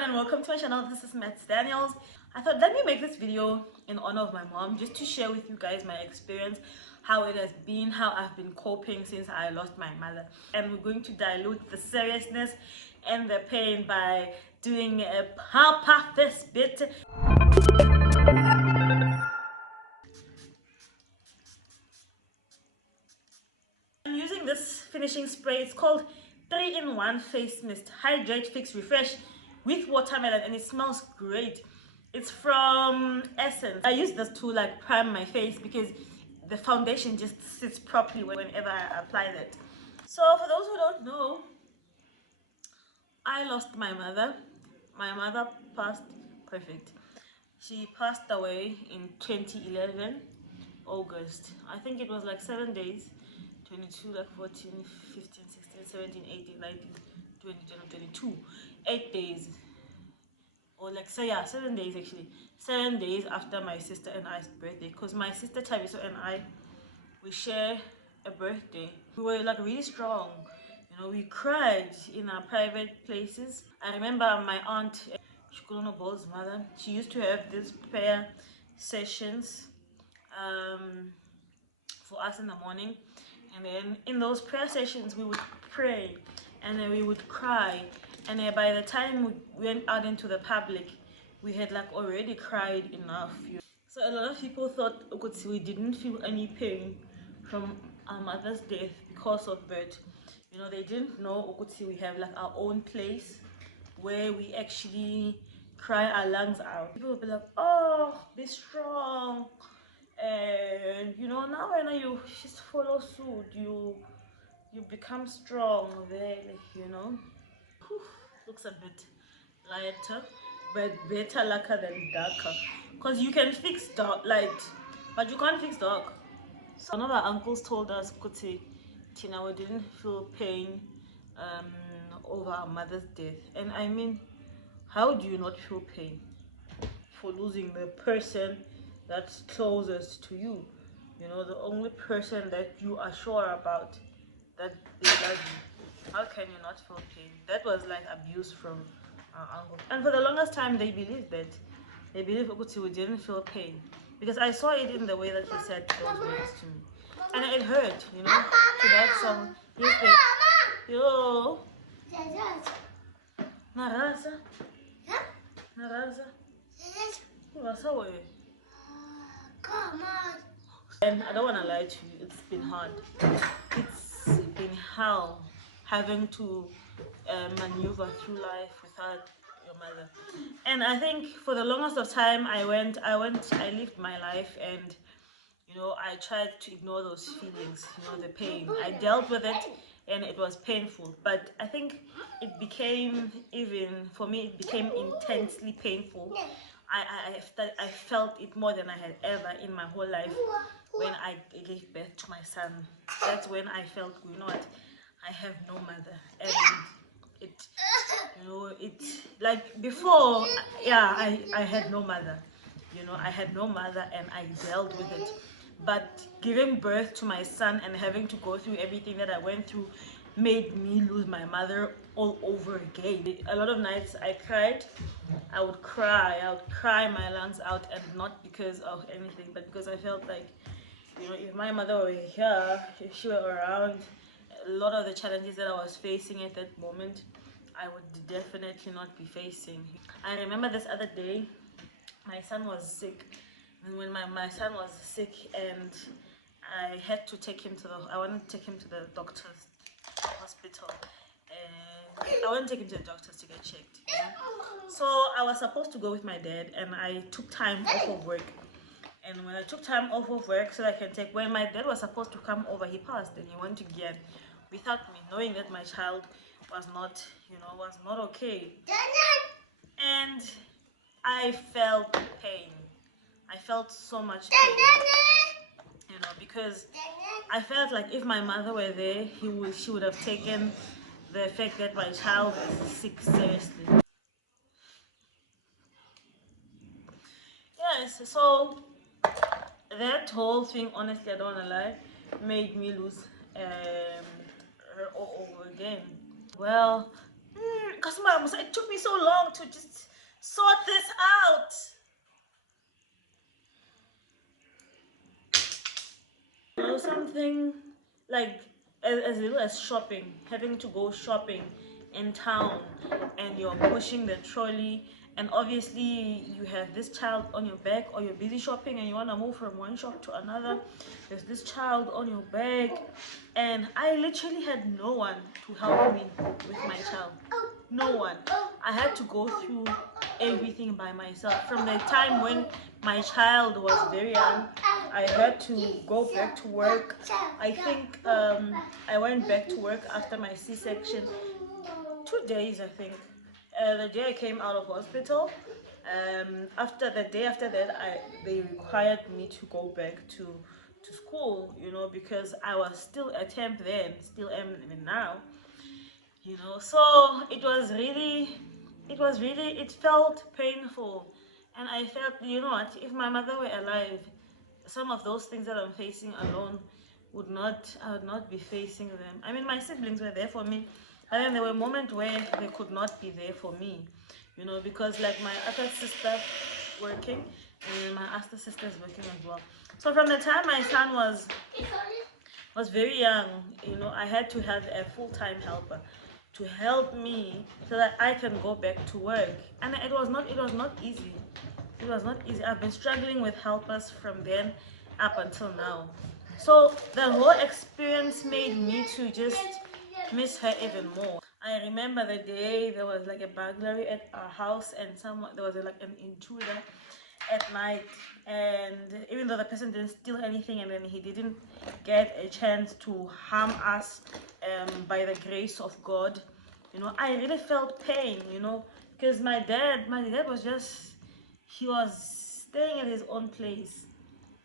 everyone and welcome to my channel. This is Matt Daniels. I thought let me make this video in honor of my mom, just to share with you guys my experience, how it has been, how I've been coping since I lost my mother. And we're going to dilute the seriousness and the pain by doing a papa this bit. I'm using this finishing spray. It's called 3-in-1 Face Mist. Hydrate, Fix, Refresh with watermelon, and it smells great. It's from Essence. I use this to like prime my face because the foundation just sits properly whenever I apply that. So for those who don't know, I lost my mother. My mother passed perfect. She passed away in 2011, August. I think it was like 7 days. 22, like 14, 15, 16, 17, 18, 19, 20, 22. 8 days. Or like, so yeah, 7 days actually. 7 days after my sister and I's birthday. Because my sister Tabiso and I, we share a birthday. We were like really strong. You know, we cried in our private places. I remember my aunt, Shikulono Ball's mother, she used to have these prayer sessions for us in the morning. And then in those prayer sessions, we would pray and then we would cry. And then by the time we went out into the public, we had like already cried enough. So a lot of people thought we didn't feel any pain from our mother's death because of birth. You know, they didn't know we have like our own place where we actually cry our lungs out. People would be like, oh, be strong. And you know, now when you just follow suit, you become strong really, you know. Whew, looks a bit lighter but better lacquer than darker, because you can fix dark light but you can't fix dark. So one of our uncles told us Kuti Tina, we didn't feel pain over our mother's death. And I mean, how do you not feel pain for losing the person that's closest to you? You know, the only person that you are sure about that they love you. How can you not feel pain? That was like abuse from our uncle. And for the longest time, they believed that. They believed we didn't feel pain. Because I saw it in the way that he said those words to me. And it hurt, you know, to have some... Yo! Narasa? Narasa? Come on. And I don't want to lie to you, it's been hard. It's been hell having to maneuver through life without your mother. And I think for the longest of time I lived my life, and you know, I tried to ignore those feelings, you know, the pain. I dealt with it and it was painful, but I think it became, even for me, it became intensely painful. I felt it more than I had ever in my whole life when I gave birth to my son. That's when I felt, you know what, I have no mother. And it, you know, it, like before, yeah, I had no mother. You know, I had no mother and I dealt with it. But giving birth to my son and having to go through everything that I went through made me lose my mother all over again. A lot of nights I cried. I would cry my lungs out, and not because of anything, but because I felt like, you know, if my mother were here, if she were around, a lot of the challenges that I was facing at that moment, I would definitely not be facing. I remember this other day, my son was sick. And when my son was sick and I had to take him to I wanted to take him to the doctor's hospital, and I wanted to take him to the doctors to get checked, you know? So I was supposed to go with my dad, and I took time off of work. And when I took time off of work so I can take, when my dad was supposed to come over, he passed and he went to Gyan without me, knowing that my child was not, you know, was not okay. And I felt pain. I felt so much pain, you know, because I felt like if my mother were there, she would have taken the fact that my child is sick seriously. Yes, so that whole thing, honestly, I don't want to lie, made me lose her all over again. Well, because it took me so long able to just sort this out. You know, something like as little as shopping, having to go shopping in town, and you're pushing the trolley, and obviously you have this child on your back, or you're busy shopping and you want to move from one shop to another. There's this child on your back, and I literally had no one to help me with my child. No one. I had to go through everything by myself. From the time when my child was very young, I had to go back to work. I think I went back to work after my C-section 2 days, I think. The day I came out of hospital, after the day after that, they required me to go back to school, you know, because I was still a temp then, still am even now, you know. So it felt painful, and I felt, you know what, if my mother were alive, some of those things that I'm facing alone I would not be facing them. I mean, my siblings were there for me, and then there were moments where they could not be there for me, you know, because like my other sister working, and my other sister is working as well. So from the time my son was very young, you know, I had to have a full-time helper to help me so that I can go back to work. And it was not easy. It was not easy. I've been struggling with helpers from then up until now. So the whole experience made me to just miss her even more. I remember the day there was like a burglary at our house, and there was like an intruder at night, and even though the person didn't steal anything, and then he didn't get a chance to harm us, by the grace of God, you know, I really felt pain, you know, because my dad was just, he was staying at his own place.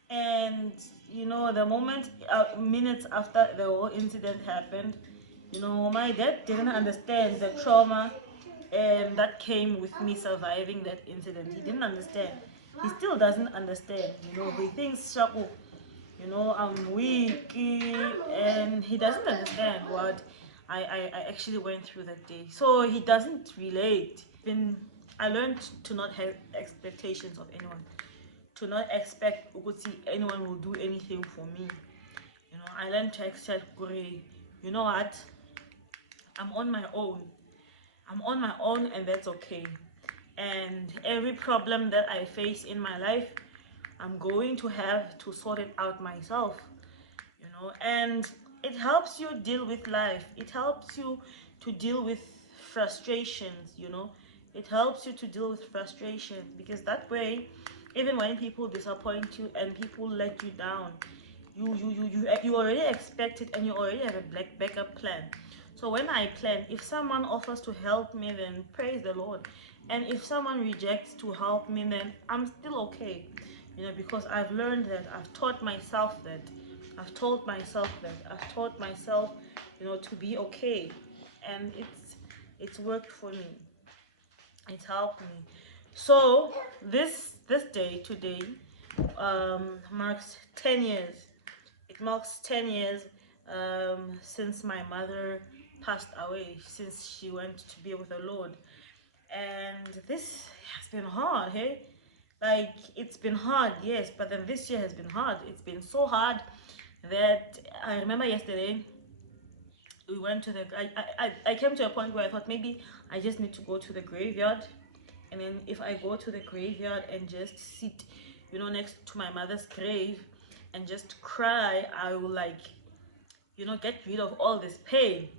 And you know, the moment minutes after the whole incident happened, you know, my dad didn't understand the trauma that came with me surviving that incident. He didn't understand. He still doesn't understand. You know, he thinks, Shaku, you know, I'm weak, and he doesn't understand what I actually went through that day. So he doesn't relate. I learned to not have expectations of anyone, to not expect anyone will do anything for me. You know, I learned to accept, you know what, I'm on my own. I'm on my own, and that's okay. And every problem that I face in my life, I'm going to have to sort it out myself, you know. And it helps you deal with life. It helps you to deal with frustrations, you know. It helps you to deal with frustrations, because that way, even when people disappoint you and people let you down, you already expect it, and you already have a backup plan. So when I plan, if someone offers to help me, then praise the Lord. And if someone rejects to help me, then I'm still okay, you know, because I've learned that, I've taught myself that, I've taught myself, you know, to be okay. And it's worked for me. It helped me. So this day today marks 10 years. It marks 10 years since my mother passed away, since she went to be with the Lord. And this has been hard, hey? Like, it's been hard, yes, but then this year has been hard. It's been so hard that I remember yesterday we went to the, I came to a point where I thought maybe I just need to go to the graveyard. And then if I go to the graveyard and just sit, you know, next to my mother's grave and just cry, I will, like, you know, get rid of all this pain.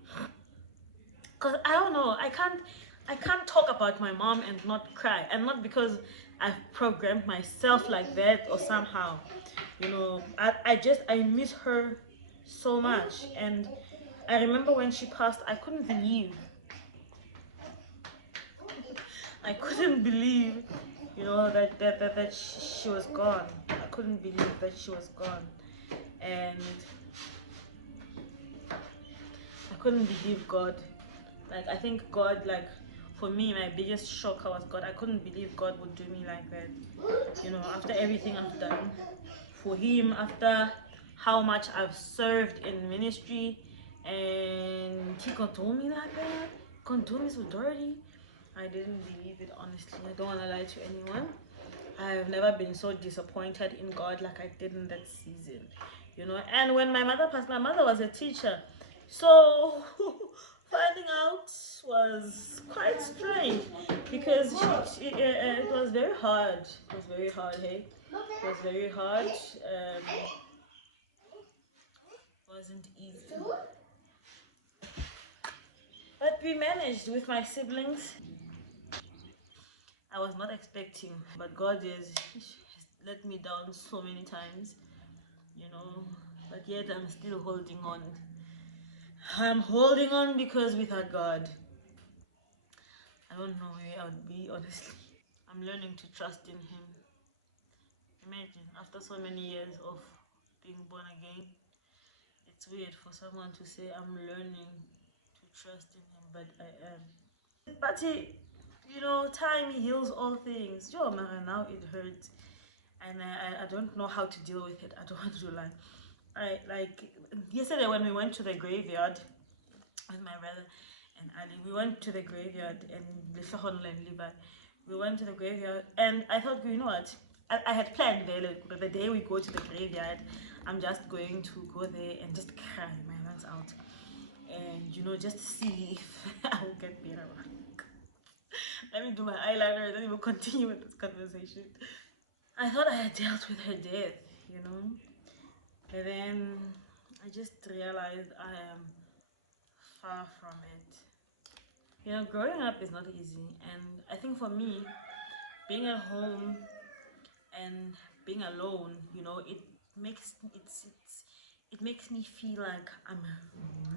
Because I don't know, I can't talk about my mom and not cry. And not because I've programmed myself like that or somehow, you know, I miss her so much. And I remember when she passed, I couldn't believe, you know, that she was gone. I couldn't believe that she was gone. And I couldn't believe God. Like, I think God, like, for me, my biggest shocker was God. I couldn't believe God would do me like that. You know, after everything I've done for Him, after how much I've served in ministry, and He controlled me like that, controlled me so dirty. I didn't believe it, honestly. I don't want to lie to anyone. I've never been so disappointed in God like I did in that season, you know. And when my mother passed, my mother was a teacher, so finding out was quite strange because it was very hard. It was very hard, hey. It was very hard. Wasn't easy, but we managed with my siblings. I was not expecting, but God has let me down so many times, you know, but yet I'm still holding on. I'm holding on because without God, I don't know where I would be, honestly. I'm learning to trust in Him. Imagine, after so many years of being born again, it's weird for someone to say, I'm learning to trust in Him, but I am. But you know, time heals all things. Yo, man, now it hurts. And I don't know how to deal with it. I don't want to lie. Like yesterday when we went to the graveyard with my brother and Ali, we went to the graveyard and Levi. We went to the graveyard and I thought, you know what? I had planned there, like, the day we go to the graveyard, I'm just going to go there and just cry my lungs out. And you know, just see if I will get better. Let me do my eyeliner and then we'll continue with this conversation. I thought I had dealt with her death, you know. And then I just realized I am far from it. You know, growing up is not easy, and I think for me, being at home and being alone, you know, it makes me feel like I'm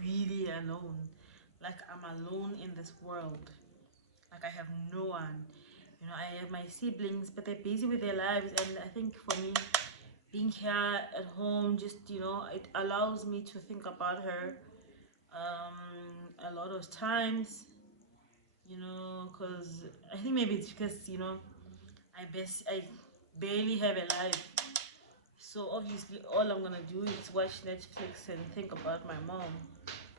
really alone, like I'm alone in this world, like I have no one. You know, I have my siblings, but they're busy with their lives, and I think for me, being here at home, just, you know, it allows me to think about her a lot of times, you know, because I think maybe it's because, you know, I barely have a life, so obviously all I'm gonna do is watch Netflix and think about my mom.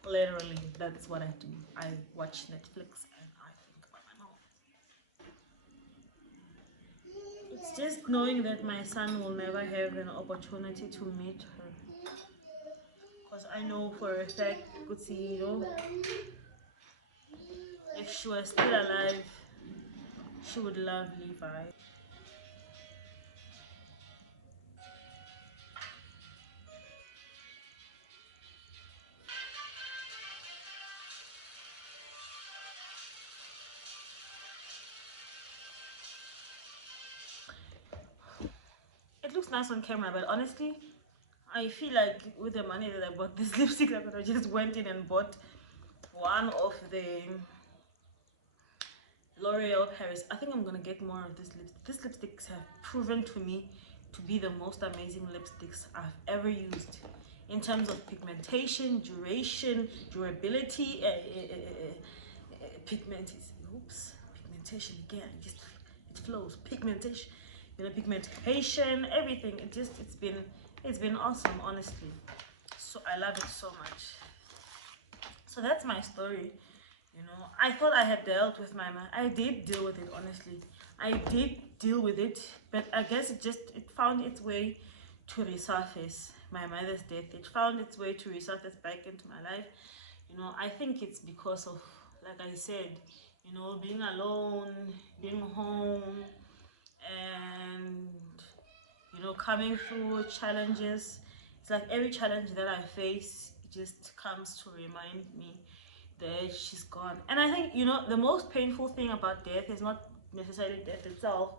Literally, that's what I do. I watch Netflix and I think about my mom. It's just knowing that my son will never have an opportunity to meet her, because I know for a fact, could see, you know, if she was still alive, she would love Levi. It looks nice on camera, but honestly, I feel like with the money that I bought this lipstick, I could have just went in and bought one of the L'Oreal Paris. I think I'm gonna get more of this lipstick. These lipsticks have proven to me to be the most amazing lipsticks I've ever used in terms of pigmentation, duration, durability, pigmentation again. It flows. Pigmentation, you know, pigmentation, everything. It's been awesome, honestly. So I love it so much. So that's my story. You know, I thought I had dealt with my mind. I did deal with it, honestly. I did deal with it, but I guess it found its way to resurface. My mother's death, it found its way to resurface back into my life. You know, I think it's because of, like I said, you know, being alone, being home, and you know, coming through challenges. It's like every challenge that I face just comes to remind me that she's gone. And I think, you know, the most painful thing about death is not necessarily death itself,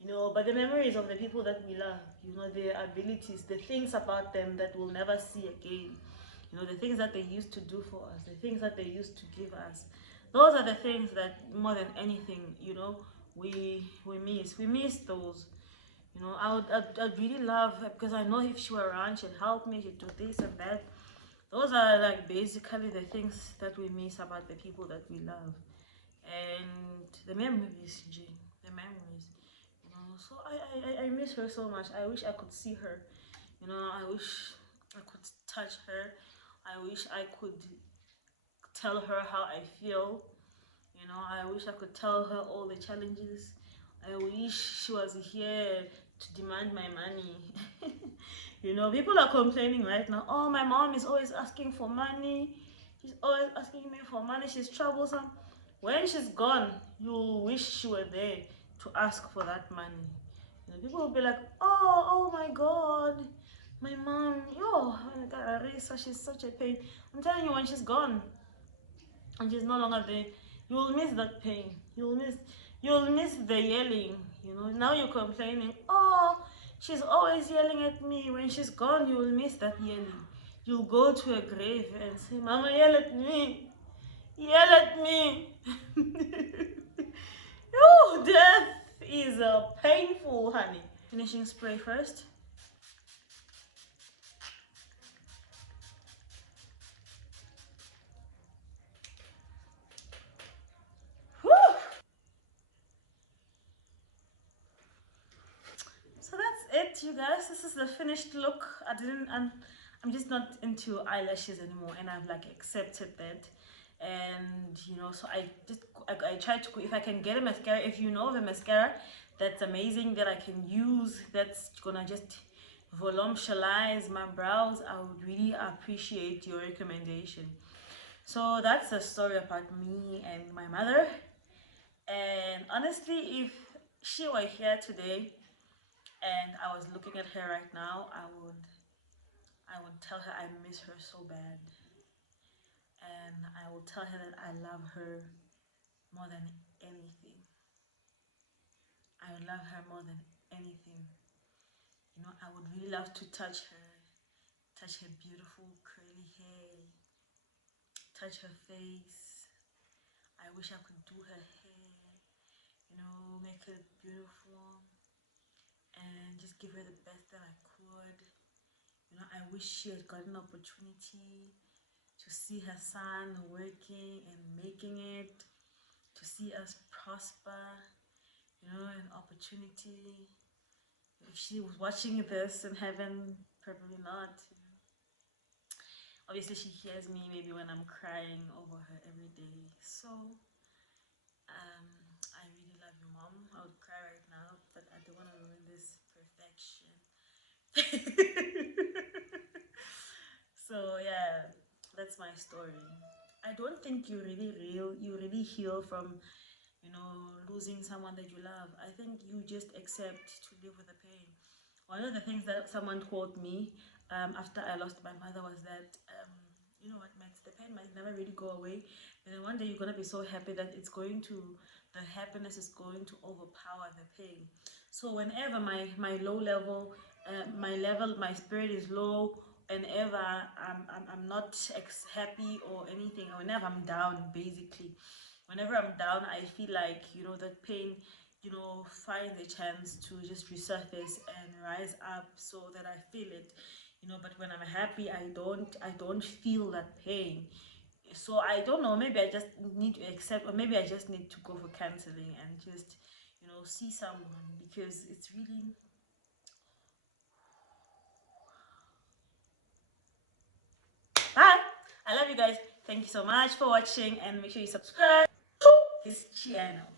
you know, but the memories of the people that we love, you know, their abilities, the things about them that we'll never see again, you know, the things that they used to do for us, the things that they used to give us. Those are the things that more than anything, you know, we miss. We miss those. You know, I'd really love her, because I know if she were around, she'd help me, she'd do this and that. Those are like basically the things that we miss about the people that we love. And the memories, G, the memories. You know, so I miss her so much. I wish I could see her. You know, I wish I could touch her. I wish I could tell her how I feel. You know, I wish I could tell her all the challenges. I wish she was here to demand my money. You know, people are complaining right now. Oh, my mom is always asking for money. She's always asking me for money. She's troublesome. When she's gone, you wish she were there to ask for that money. You know, people will be like, oh my God, my mom, yo, oh my God, Arisa, she's such a pain. I'm telling you, when she's gone, and she's no longer there, you will miss that pain. You'll miss the yelling. You know, now you're complaining, oh, she's always yelling at me. When she's gone, you will miss that yelling. You'll go to a grave and say, Mama, yell at me. Yell at me. Oh, death is painful, honey. Finishing spray first. Whew. So that's it, you guys. This is the finished look. I'm just not into eyelashes anymore, and I've like accepted that. And you know, so I try to, if I can get a mascara, if you know of a mascara that's amazing that I can use, that's gonna just voluminize my brows, I would really appreciate your recommendation. So that's the story about me and my mother. And honestly, if she were here today and I was looking at her right now, I would tell her I miss her so bad. And I will tell her that I love her more than anything. I would love her more than anything. You know, I would really love to touch her beautiful curly hair, touch her face. I wish I could do her hair, you know, make her beautiful and just give her the best that I could. You know, I wish she had got an opportunity to see her son working and making it, to see us prosper, you know, an opportunity. If she was watching this in heaven, probably not. You know. Obviously, she hears me maybe when I'm crying over her every day. So, I really love you, Mom. I would cry right now, but I don't want to ruin this perfection. So yeah, that's my story. I don't think you really heal from, you know, losing someone that you love. I think you just accept to live with the pain. One of the things that someone told me after I lost my mother was that, you know what, Max, the pain might never really go away. And then one day you're going to be so happy that the happiness is going to overpower the pain. So whenever my low level, my spirit is low, whenever I'm not happy or anything, or whenever I'm down, basically, whenever I'm down, I feel like, you know, that pain, you know, finds a chance to just resurface and rise up so that I feel it, you know. But when I'm happy, I don't feel that pain. So I don't know, maybe I just need to accept, or maybe I just need to go for counseling and just, you know, see someone, because it's really. Bye. I love you guys. Thank you so much for watching, and make sure you subscribe to this channel.